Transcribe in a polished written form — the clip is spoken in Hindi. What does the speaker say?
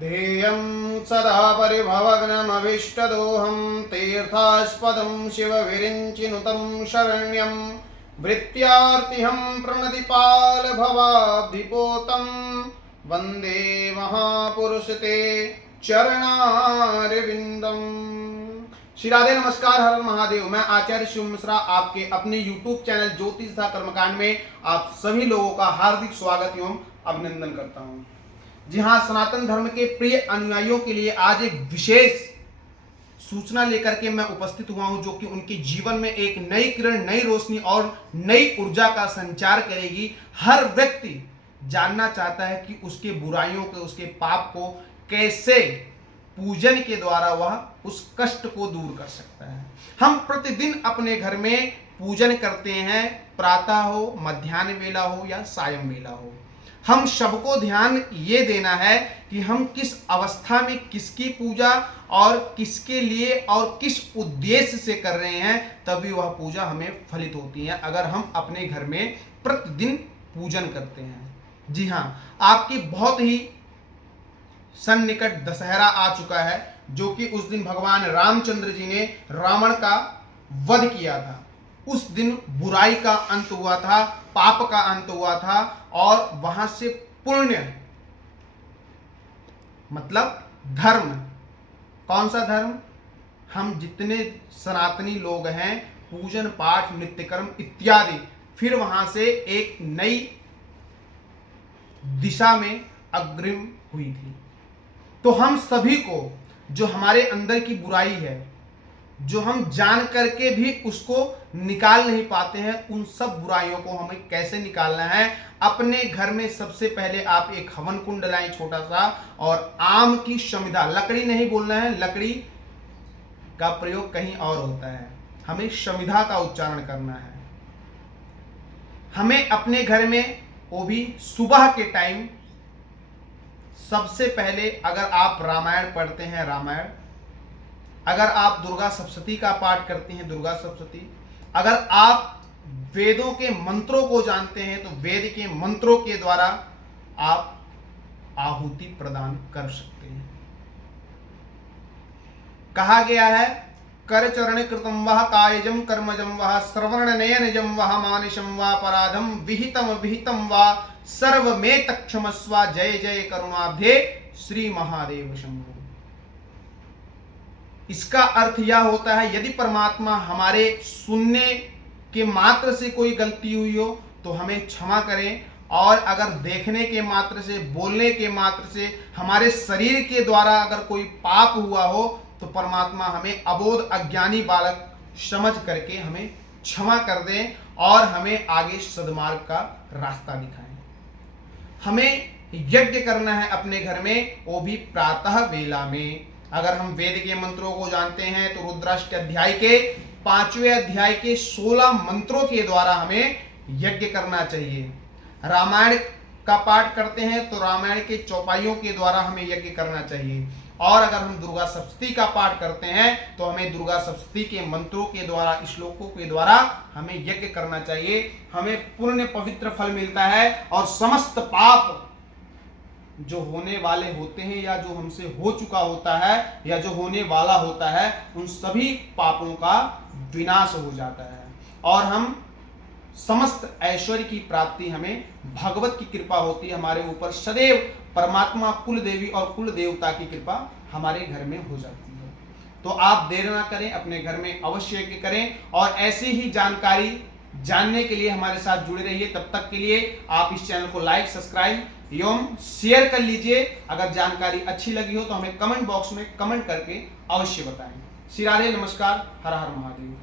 ध्येयं सदा परिभवग्नमभीष्टदोहं तीर्थास्पदं शिवविरिञ्चिनुतं शरण्यं भृत्यार्तिहं प्रणतिपालभवाब्धिपोतं वन्दे महापुरुषते चरणारविंदम। श्री राधे नमस्कार, हर हर महादेव। मैं आचार्य शिव मिश्रा आपके अपने YouTube चैनल ज्योतिष तथा कर्मकांड में आप सभी लोगों का हार्दिक स्वागत एवं अभिनंदन करता हूं। जी हां, सनातन धर्म के प्रिय अनुयायियों के लिए आज एक विशेष सूचना लेकर के मैं उपस्थित हुआ हूं, जो कि उनके जीवन में एक नई किरण, नई रोशनी और नई ऊर्जा का संचार करेगी। हर व्यक्ति जानना चाहता है कि उसके बुराइयों को, उसके पाप को कैसे पूजन के द्वारा वह उस कष्ट को दूर कर सकता है। हम प्रतिदिन अपने घर में पूजन करते हैं, प्रातः हो, मध्याह्न वेला हो या सायं वेला हो। हम सबको ध्यान ये देना है कि हम किस अवस्था में किसकी पूजा और किसके लिए और किस उद्देश्य से कर रहे हैं, तभी वह पूजा हमें फलित होती है अगर हम अपने घर में प्रतिदिन पूजन करते हैं। जी हाँ, आपकी बहुत ही सन्निकट दशहरा आ चुका है, जो कि उस दिन भगवान रामचंद्र जी ने रावण का वध किया था। उस दिन बुराई का अंत हुआ था, पाप का अंत हुआ था और वहां से पुण्य मतलब धर्म। कौन सा धर्म? हम जितने सनातनी लोग हैं, पूजन पाठ नित्यकर्म इत्यादि, फिर वहां से एक नई दिशा में अग्रिम हुई थी। तो हम सभी को जो हमारे अंदर की बुराई है, जो हम जान करके भी उसको निकाल नहीं पाते हैं, उन सब बुराइयों को हमें कैसे निकालना है। अपने घर में सबसे पहले आप एक हवन कुंड लाएं छोटा सा, और आम की शमिधा, लकड़ी नहीं बोलना है, लकड़ी का प्रयोग कहीं और होता है, हमें शमिधा का उच्चारण करना है। हमें अपने घर में वो भी सुबह के टाइम सबसे पहले, अगर आप रामायण पढ़ते हैं रामायण, अगर आप दुर्गा सप्तशती का पाठ करते हैं दुर्गा सप्तशती, अगर आप वेदों के मंत्रों को जानते हैं तो वेद के मंत्रों के द्वारा आप आहुति प्रदान कर सकते हैं। कहा गया है, कर चरण कृतम वह कायजम कर्मजम वह श्रवण नयनजम वह मानसम व अपराधम विहितम विहितम व सर्वमेत क्षमस्व। जय जय करुणाब्धे श्री महादेव शंभो। इसका अर्थ यह होता है, यदि परमात्मा हमारे सुनने के मात्र से कोई गलती हुई हो तो हमें क्षमा करें, और अगर देखने के मात्र से, बोलने के मात्र से, हमारे शरीर के द्वारा अगर कोई पाप हुआ हो तो परमात्मा हमें अबोध अज्ञानी बालक समझ करके हमें क्षमा कर दें और हमें आगे सद्मार्ग का रास्ता दिखाएं। हमें यज्ञ करना है अपने घर में, वो भी प्रातः वेला में। अगर हम वेद के मंत्रों को जानते हैं तो रुद्राष्टक अध्याय के 5वें अध्याय के 16 मंत्रों के द्वारा हमें यज्ञ करना चाहिए। रामायण का पाठ करते हैं तो रामायण के चौपाइयों के द्वारा हमें यज्ञ करना चाहिए। और अगर हम दुर्गा सप्तशती का पाठ करते हैं तो हमें दुर्गा सप्तशती के मंत्रों के द्वारा, श्लोकों के द्वारा हमें यज्ञ करना चाहिए। हमें पुण्य पवित्र फल मिलता है और समस्त पाप जो होने वाले होते हैं या जो हमसे हो चुका होता है या जो होने वाला होता है, उन सभी पापों का विनाश हो जाता है और हम समस्त ऐश्वर्य की प्राप्ति, हमें भगवत की कृपा होती है हमारे ऊपर। सदैव परमात्मा, कुल देवी और कुल देवता की कृपा हमारे घर में हो जाती है। तो आप देर ना करें, अपने घर में अवश्य यज्ञ करें और ऐसी ही जानकारी जानने के लिए हमारे साथ जुड़े रहिए। तब तक के लिए आप इस चैनल को लाइक, सब्सक्राइब एवं शेयर कर लीजिए। अगर जानकारी अच्छी लगी हो तो हमें कमेंट बॉक्स में कमेंट करके अवश्य बताएं। श्री राधे नमस्कार, हर हर महादेव।